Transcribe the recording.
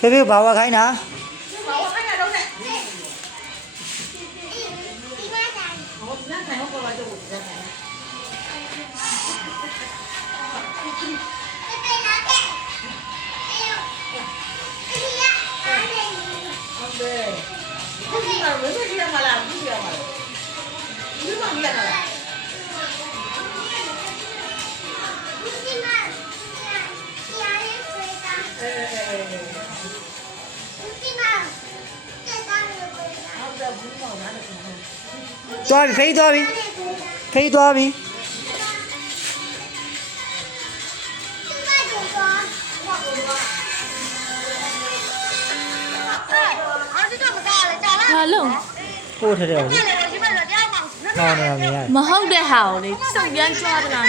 ဖေဖေဘာဝခိုင်းတာသွားပြီဖေးသွားပြီဖေးသွားပြီဘာလို့ ပို့ထတယ်ဟုတ်လေဟောနေရမြင်ရတယ် မဟုတ်တဲ့ဟာကိုလေစုပ်ပြန်ကြွားတလား